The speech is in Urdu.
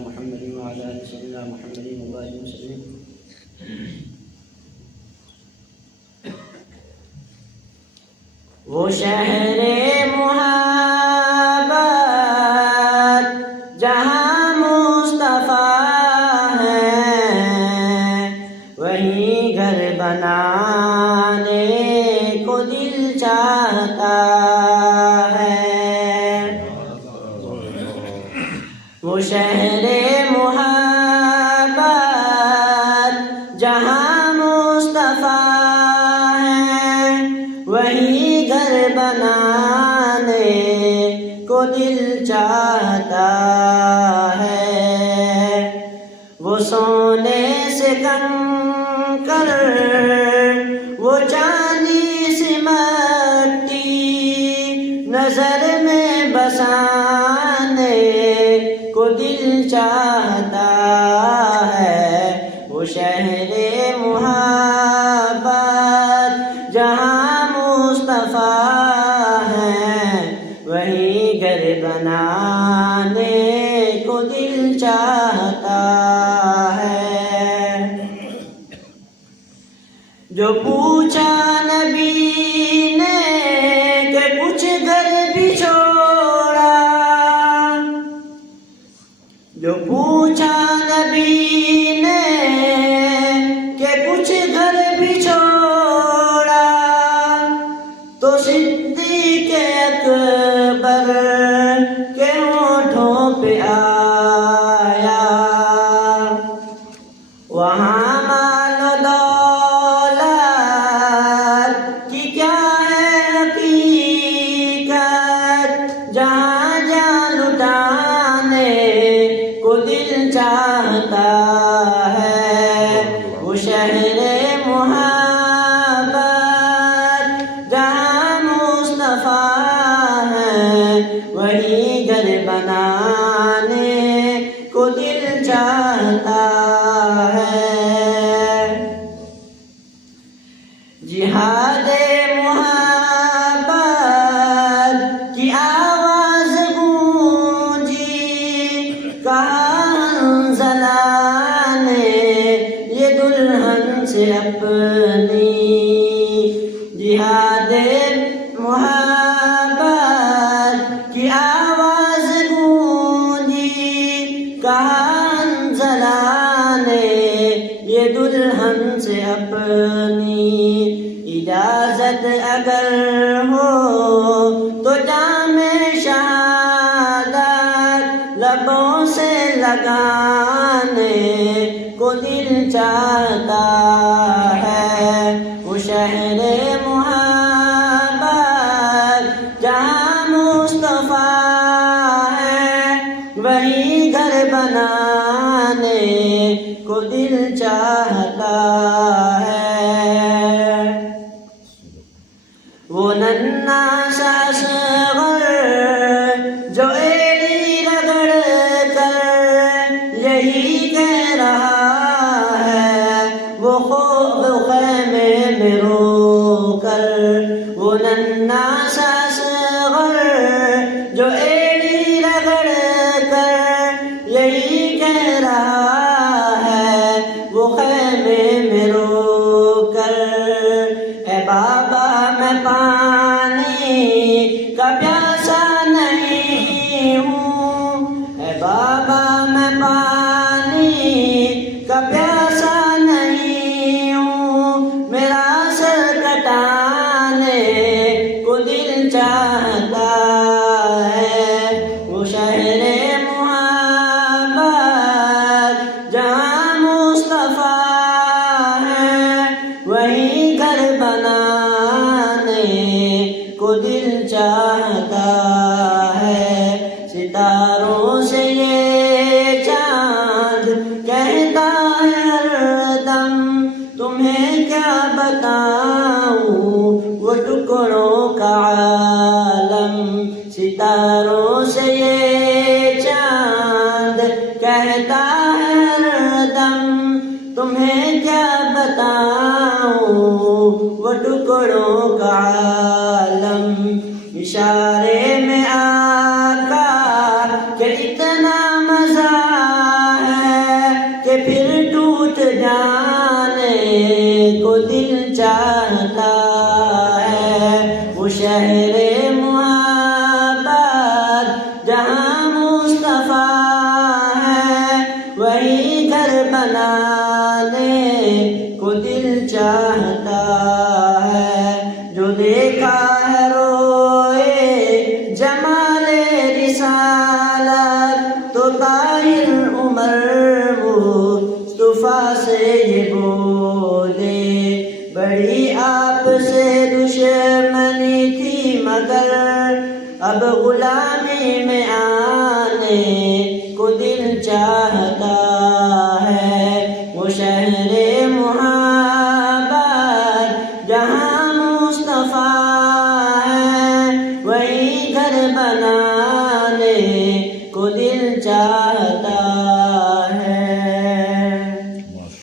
محمد وعلى آل سيدنا محمد وبارك وسلم. وہ شہر محبت جہاں مصطفیٰ ہے، وہیں گھر بنانے کو دل چاہتا ہے. وہ شہر محبت جہاں مصطفیٰ ہے، وہیں گھر بنانے کو دل چاہتا ہے. وہ سونے سے کنکر، وہ چاندی سی مٹی نظر میں بسانے کو دل چاہتا ہے. وہ شہر محبت جہاں مصطفیٰ ہے، وہیں گھر بنانے کو دل چاہتا ہے. جو پوچھا نبی نے کہ کچھ گھر بھی چھوڑا، جو پوچھا نبی نے کہ کچھ گھر بھی چھوڑا، تو صدیق اکبر کے ہونٹوں پہ آیا. وہاں مال و دولت کی کیا ہے حقیقت، جہاں جان لٹانے کو دل چاہتا ہے. وہ شہر محبت جہاں مصطفیٰ ہے، وہیں گھر بنانے کو دل چاہتا ہے. جہاد محبت کی آواز گونجی، کہا حنظلہ نے یہ دلہن سے اپنی. جہاد محبت کی آواز گونجی، کہا حنظلہ نے یہ دلہن سے اپنی. اجازت اگر ہو تو جام شہادت لبوں سے لگانے کو دل چاہتا ہے. وہ شہر محبت جہاں مصطفیٰ ہے، وہیں گھر بنانے کو دل چاہتا ہے. وہ ننھا سا اصغر جو ایڑی رگڑ کر یہی کہہ رہا ہے، وہ خیمے میں رو کر. وہ ننھا سا اصغر جو ایڑی رگڑ کر یہی کہہ رہا ہے، وہ خیمے میں رو کر. اے بابا میں پانی کا پیاسا نہیں ہوں، اے بابا میں پانی کا پیاسا نہیں ہوں، میرا سر کٹانے کو دل چاہتا ہے. وہ شہر محبت جہاں مصطفیٰ ہے، وہیں گھر بنانے کو دل چاہتا ہے. ستاروں سے یہ چاند کہتا ہے ہر دم، تمہیں کیا بتاؤں وہ ٹکڑوں کا عالم. ستاروں سے یہ چاند کہتا ہے ہر دم، تمہیں کیا بتاؤں وہ ٹکڑوں کا عالم. اشارے میں آقا کہ اتنا مزہ چاہتا ہے، جو دیکھا ہے روئے جمال رسالت، تو طاہر عمر مصطفیٰ سے یہ بولے، بڑی آپ سے دشمنی تھی مگر اب غلامی میں آنے کو دل چاہتا